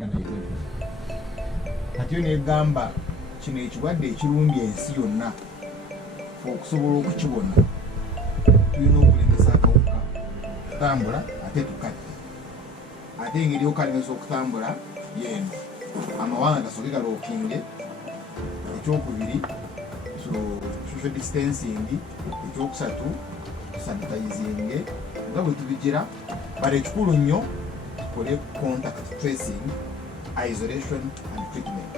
organization kati yo negamba kino ekirwadde ekirumbye ensi yonna okusobola okukibona tulina okulemesa akawuka kutambula ate tukatte ate engeri yokalemesa okutambula yeno amawanga gasoke galookinge ekyokubiri social distancing ekyokusatu sanitizing nga bwe tubigira bali ekikulu nnyo tukole contact tracing isolation and treatment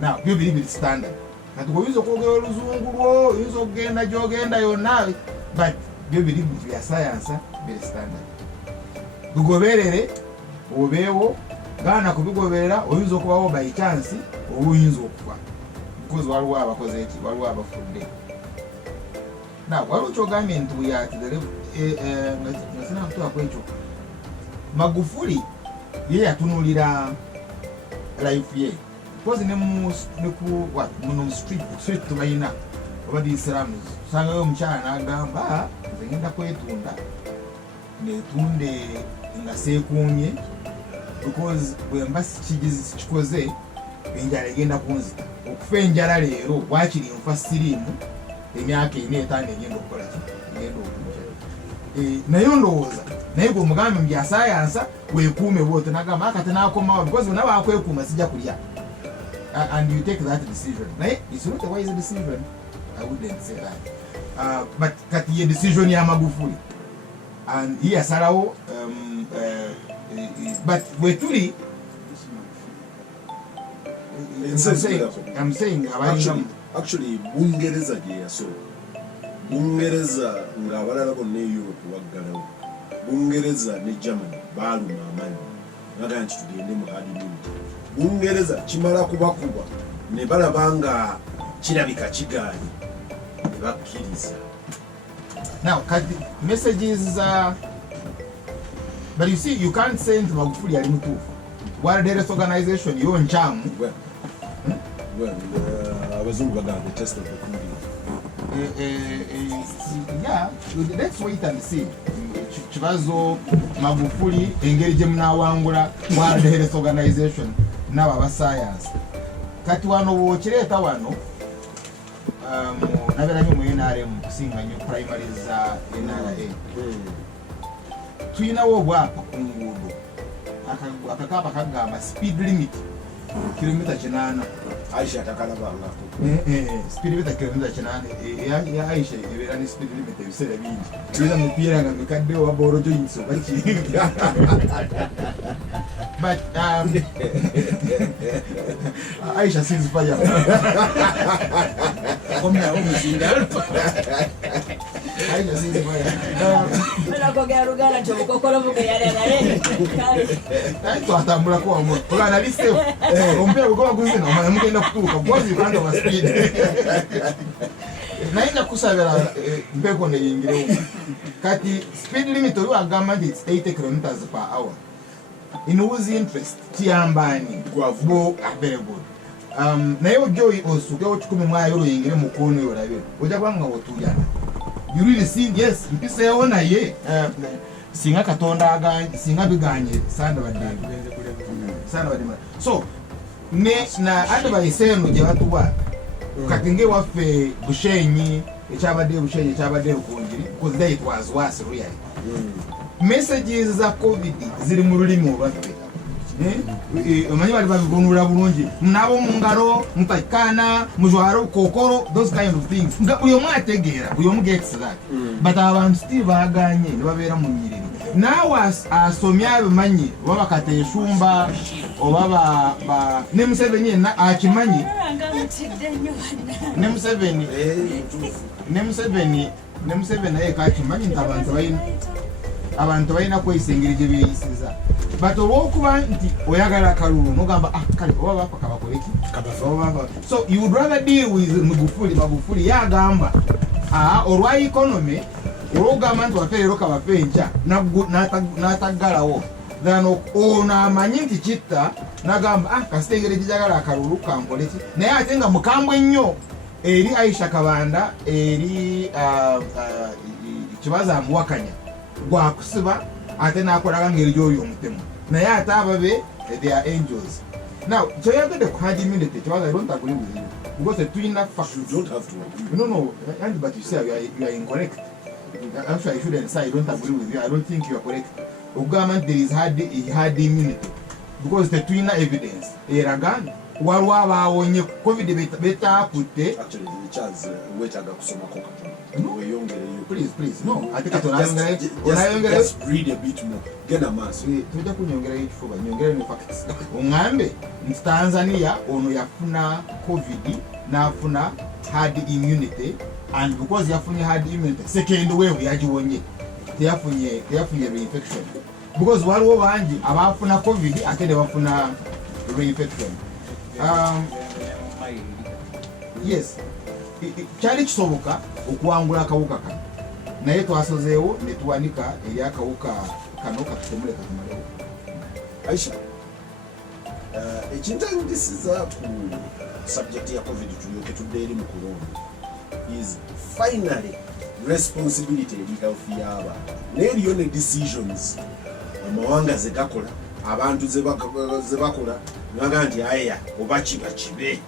now byo biri standard kati oyinza okwogera oluzungu lwo oyinza okugenda gyogenda yonna but byo biri mu bya science biri standard tugoberere obeewo gaana kubigoberera oyinza okubawo by chance oyinza okufa because waliwo abakoze eki waliwo abafudde now waliwo kyogambye nti we are to the level nga sina kutuuka kwekyo Magufuli ye yatunulira life ye because ne ku what muno street tubayina obadi Islamu sanga yo mchana n'agamba nze ngenda kwetunda netunde nga sekunye because bwe mbasi kikoze enjala egenda kunzita okufa enjala leero wakiri nfa sirimu emyaka 4 egenda okukola egenda okunja naye ndowooza naye gwe omugambe mu bya sayansa weekuume bwote nagamba akati n'akomawo because bonna bakwekuuma sijja kulya and you take that decision naye it's not a wise decision I wouldn't say that but kati ye decision ya Magufuli and he yasalawo but we tuli I'm saying actually Bungereza je yaso Bungereza nga abalala bonna Europe waggalawo Bungereza ne Germany baluma amanyi naga nti tugende mu hadi nini Bungereza kimala kubakuba ne balabanga kirabika kigaani ne bakkiriza. Now messages but you see you can't say nti Magufuli ali mutuufu World Health Organization yo nchamu abazungu bagamba the test of the coolie. Yeah, let's wait and see. Kibazo Magufuli engeri gye munawangula World Health Organization n'aba science kati wano wokireeta wano nabera nyo mu NRM kusinga nyo primary za NRA tuyinawo obwapa ku nguudo akakapa kagamba speed limit kilomita 8 Aisha takalabanga speed limit kilomita 8 ya Aisha ebera ni speed limit ebisera bingi tuliza mupira nga mikadde wa borojo yinso baki but Aisha sees fire komya omuzinda Aisha sees fire bela kogera rugana cyo kokolo vuge yale yale to atambula ko amo kulana lise ompera ko guzina omanya mugenda kutuuka bwozi kandi wa speed naenda kusabira mbeko ne yingire kati speed limit oli agamba nti 80 km/h in whose interest tiambani bo very good naye ojoyi osuke ochikumi mwayo yingire mukono yolabe oja kwanga wotuyana you really see yes mpise ona ye singa katonda aganye singa biganye sanda badde so ne na advice eno je batuwa katinge waffe Bushenyi ekyabadde Bushenyi ekyabadde Rukungiri because that was worse really messages za covid ziri mu lulimi olwaffe omanyi bali babigunula bulungi nabo mu ngalo mpakana mujwaro kokoro those kind of things nga uyo mwategeera uyo mugets that but abantu still baganye ne babeera mu nyiriri nawe asomya abimanyi baba kateshumba obaba ba ne Museveni na akimanyi ne Museveni kakimanyi abantu bayina kwesengera gye beyisiza but olwokuba nti oyagala kalulu nogamba kale oba bapaka bakoleki so you would rather deal with Magufuli yagamba olwa economy olwogamba nti waferero kabafenja n'ataggalawo than ono amanyi nti kitta nagamba kasitengere gijagala akalulu kampoliki naye ate nga mukambwe nnyo eri Aisha Kabanda eri kibaza amuwakanya gwakusiba ate nakolaga ngeri gyoyo omutemu naye ate ababe they are angels. Now, kyoyagedde ku hard immunity, kyobaga I don't agree with you. Because tulina facts. You don't have to agree. No, and but you say you are incorrect. Actually, I shouldn't say I don't agree with you. I don't think you are correct. Government there is hard immunity because tulina evidence. Eraga waliwo abaawonye COVID betaakutte. Actually, the chance wetaga kusoma ko katono. No. Please, no. I think just read a bit more. Get a mass. Tujja kunyongera ekifuba, nyongera ne facts. Ongambe mu Tanzania ono yafuna COVID n'afuna hard immunity, and because yafunye hard immunity second wave yagiwonye teyafunye reinfection, because waliwo bangi abafuna COVID ate ne bafuna reinfection. Yes, kyali kisoboka okuwangula akawuka kano naye twasozeewo ne tuwanika eri akawuka kano katutemule katumalewo. Aisha, ekintangisiza ku subject ya COVID tulyoke tudde eri mu kulonda is finally responsibility eri health y'abantu n'eriyo ne decisions amawanga ze gakola abantu ze bakola ngaga nti aya oba kiba kibe.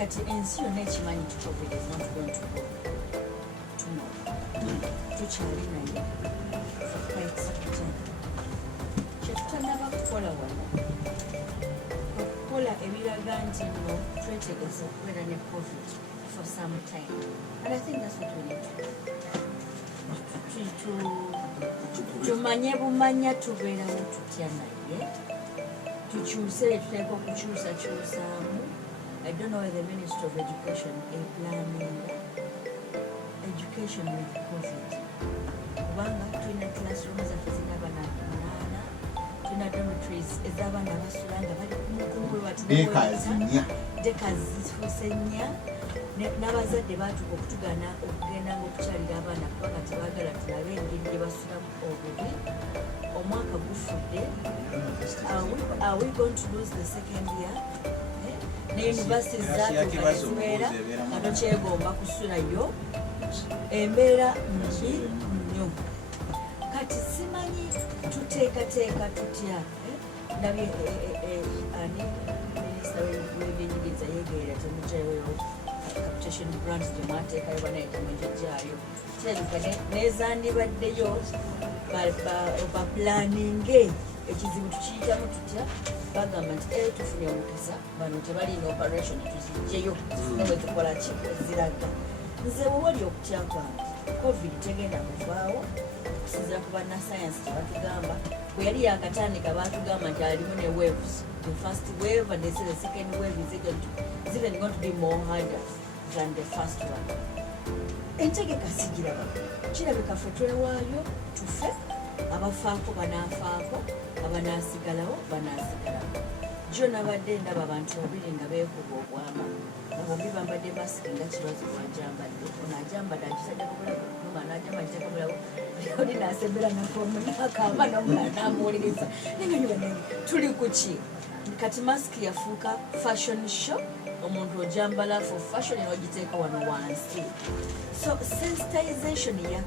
Kati ensi yonna ekimanyi COVID is not going to go tomorrow. Tukyali naye for quite some time. Kyetutanaba kukola wano okukola ebiraga nti nno twetegeza okubeera ne COVID for some time, and I think that's what we need to do. Tumanye bumanya tubeerawo tutya naye tukyuse ebituteeka okukyusakyusaamu. I don't know why the Ministry of Education is planning education with COVID. Kubanga tulina classrooms zaffe zirina abaana 8, tulina dormitories ez'abaana abasula nga bali kumukumu dekas zifuuse 4, n'abazadde baatuka okutugana okugenda ng'okukyalira abaana kubanga tebaagala tulabe engeri gye basulamu obubi. Omwaka gufudde. Are we going to lose the second year? Ne universities zaatuka ezibeera nga tokyegomba kusulayo, embeera mbi nnyo. Kati simanyi tuteekateeka tutya. Ndabye ani minisita w'ebyenjigiriza yeegerera temugyayo capitation grant gye mwateekayo banaye temugijjaayo. Kirabika nezandibaddeyo bapulaninge ekizibu tukiyitamu tutya, bagamba nti tufunye omukisa bano tebalina operation tuzijjeyo zifune bwe zikola ki ziraga. Nze bwewali okutya kwange COVID tegenda kuvaawo okusinziira ku bannasayansi kye batugamba. Bwe yali yakatandika baatugamba nti alimu ne waves, the first wave and they say the second wave is even going to be more harder than the first one. Entegeka sigiraba, kirabika ffe twewaayo tufe, abafaako banaafaako, abanaasigalawo banaasigalawo. Jo nabadde ndaba abantu babiri nga beekuba obwama nga bombi bambadde masiki nga kibazo bwajambadde. Ono ajambadde agitaddeko bulago, n'omulala n'ajambadde agitaddeko bulago, oli n'asembera n'akaamba n'omulala n'amuwuliriza. Naye tuli ku ki? Kati masiki yafuuka fashion show, omuntu ojambala for fashion n'ogiteeka wano wansi. So sensitization ya